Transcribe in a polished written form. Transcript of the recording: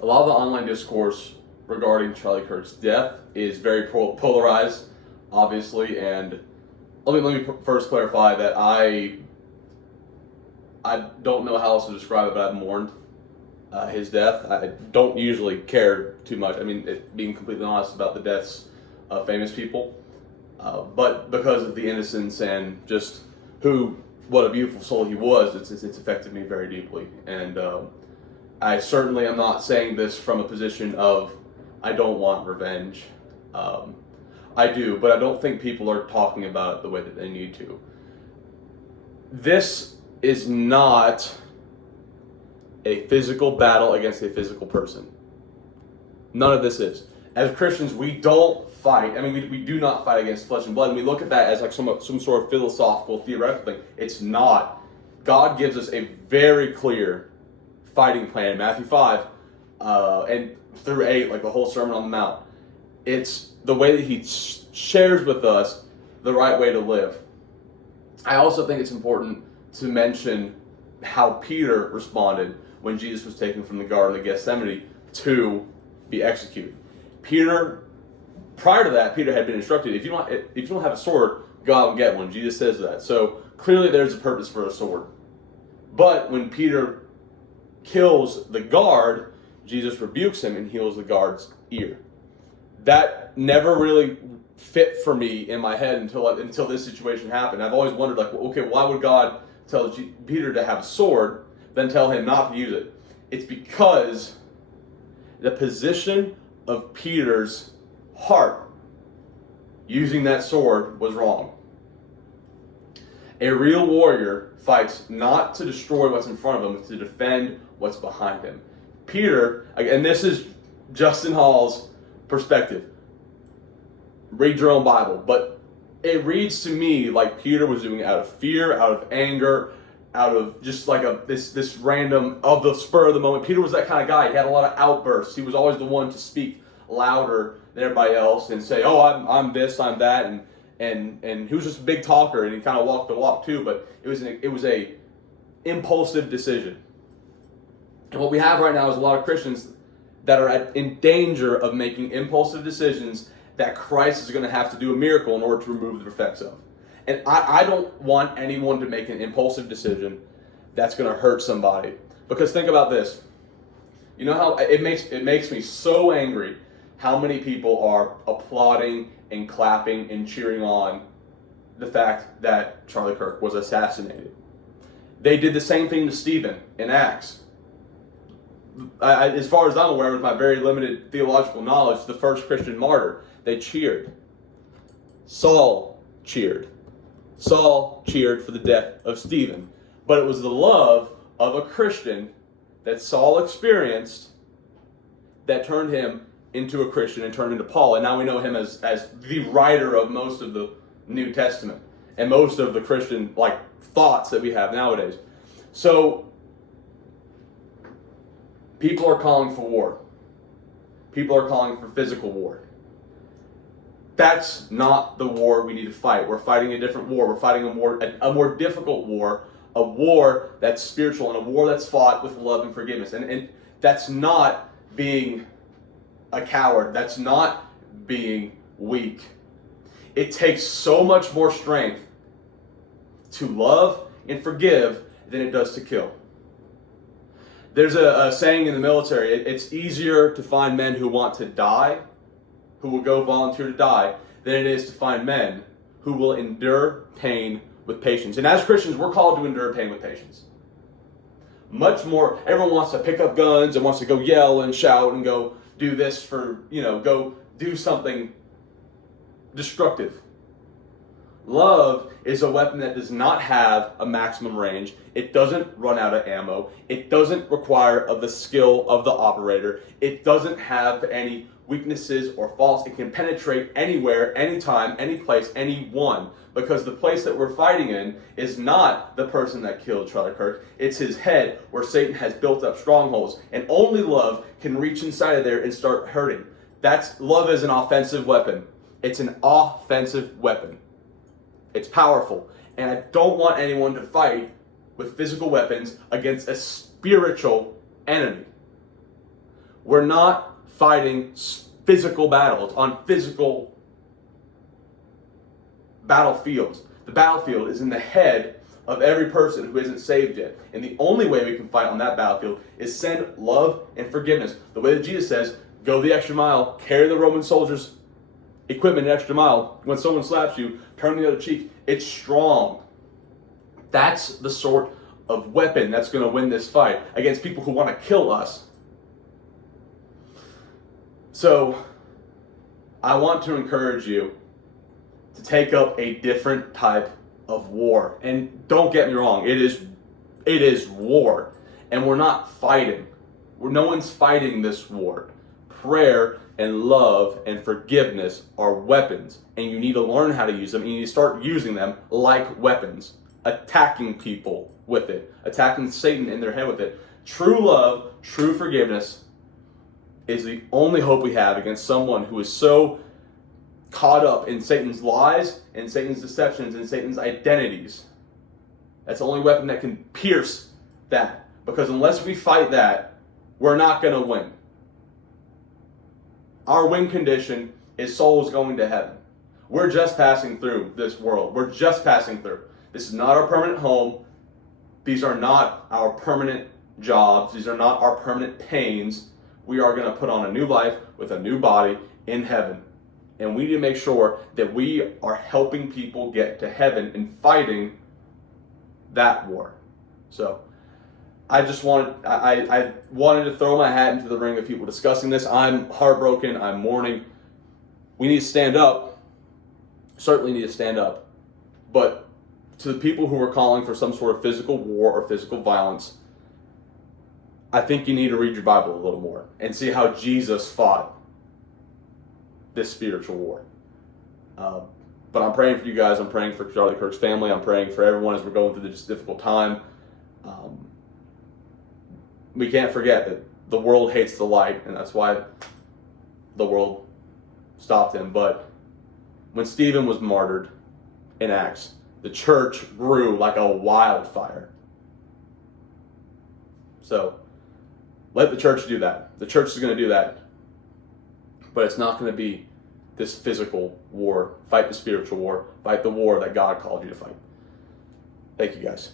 a lot of the online discourse regarding Charlie Kirk's death is very polarized, obviously, and let me first clarify that I don't know how else to describe it, but I've mourned his death. I don't usually care too much. I mean, being completely honest about the deaths of famous people, but because of the innocence and just what a beautiful soul he was, it's affected me very deeply. And I certainly am not saying this from a position of I don't want revenge. I do, but I don't think people are talking about it the way that they need to. This is not a physical battle against a physical person. None of this is. As Christians, we don't fight. I mean, we do not fight against flesh and blood, and we look at that as like some sort of philosophical, theoretical thing. It's not. God gives us a very clear fighting plan in Matthew 5 and through 8, like the whole Sermon on the Mount. It's the way that he shares with us the right way to live. I also think it's important to mention how Peter responded when Jesus was taken from the Garden of Gethsemane to be executed. Prior to that, Peter had been instructed, if you don't have a sword, go out and get one. Jesus says that. So clearly there's a purpose for a sword. But when Peter kills the guard, Jesus rebukes him and heals the guard's ear. That never really fit for me in my head until this situation happened. I've always wondered, like, okay, why would God tell Peter to have a sword, then tell him not to use it? It's because the position of Peter's heart using that sword was wrong. A real warrior fights not to destroy what's in front of him, but to defend what's behind him. Peter, and this is Justin Hall's perspective. Read your own Bible, but it reads to me like Peter was doing it out of fear, out of anger, out of just like this random of the spur of the moment. Peter was that kind of guy. He had a lot of outbursts. He was always the one to speak louder than everybody else and say, "Oh, I'm this, I'm that," and he was just a big talker, and he kind of walked the walk too. But it was a impulsive decision. And what we have right now is a lot of Christians that are in danger of making impulsive decisions that Christ is going to have to do a miracle in order to remove the effects of. And I don't want anyone to make an impulsive decision that's going to hurt somebody. Because think about this. You know how it makes me so angry how many people are applauding and clapping and cheering on the fact that Charlie Kirk was assassinated. They did the same thing to Stephen in Acts. As far as I'm aware, with my very limited theological knowledge, the first Christian martyr, they cheered. Saul cheered. Saul cheered for the death of Stephen. But it was the love of a Christian that Saul experienced that turned him into a Christian and turned into Paul. And now we know him as the writer of most of the New Testament and most of the Christian thoughts that we have nowadays. So people are calling for war. People are calling for physical war. That's not the war we need to fight. We're fighting a different war. We're fighting a more difficult war, a war that's spiritual, and a war that's fought with love and forgiveness. And that's not being a coward. That's not being weak. It takes so much more strength to love and forgive than it does to kill. There's a saying in the military, it's easier to find men who want to die, who will go volunteer to die, than it is to find men who will endure pain with patience. And as Christians, we're called to endure pain with patience. Much more, everyone wants to pick up guns and wants to go yell and shout and go do this go do something destructive. Love is a weapon that does not have a maximum range. It doesn't run out of ammo. It doesn't require of the skill of the operator. It doesn't have any weaknesses or faults. It can penetrate anywhere, anytime, any place, anyone. Because the place that we're fighting in is not the person that killed Charlie Kirk. It's his head, where Satan has built up strongholds. And only love can reach inside of there and start hurting. Love is an offensive weapon. It's an offensive weapon. It's powerful. And I don't want anyone to fight with physical weapons against a spiritual enemy. We're not fighting physical battles on physical battlefields. The battlefield is in the head of every person who isn't saved yet. And the only way we can fight on that battlefield is send love and forgiveness. The way that Jesus says, go the extra mile, carry the Roman soldiers' equipment an extra mile. When someone slaps you, turn the other cheek. It's strong. That's the sort of weapon that's going to win this fight against people who want to kill us. So, I want to encourage you to take up a different type of war. And don't get me wrong, it is war. And we're not fighting. No one's fighting this war. Prayer and love and forgiveness are weapons. And you need to learn how to use them. And you need to start using them like weapons. Attacking people with it. Attacking Satan in their head with it. True love, true forgiveness is the only hope we have against someone who is so caught up in Satan's lies and Satan's deceptions and Satan's identities. That's the only weapon that can pierce that. Because unless we fight that, we're not going to win. Our win condition is souls going to heaven. We're just passing through this world. We're just passing through. This is not our permanent home. These are not our permanent jobs. These are not our permanent pains. We are going to put on a new life with a new body in heaven. And we need to make sure that we are helping people get to heaven and fighting that war. So I wanted to throw my hat into the ring of people discussing this. I'm heartbroken. I'm mourning. We need to stand up. Certainly need to stand up. But to the people who are calling for some sort of physical war or physical violence, I think you need to read your Bible a little more and see how Jesus fought this spiritual war. But I'm praying for you guys. I'm praying for Charlie Kirk's family. I'm praying for everyone as we're going through this difficult time. We can't forget that the world hates the light, and that's why the world stopped him. But when Stephen was martyred in Acts, the church grew like a wildfire. So let the church do that. The church is going to do that. But it's not going to be this physical war. Fight the spiritual war. Fight the war that God called you to fight. Thank you, guys.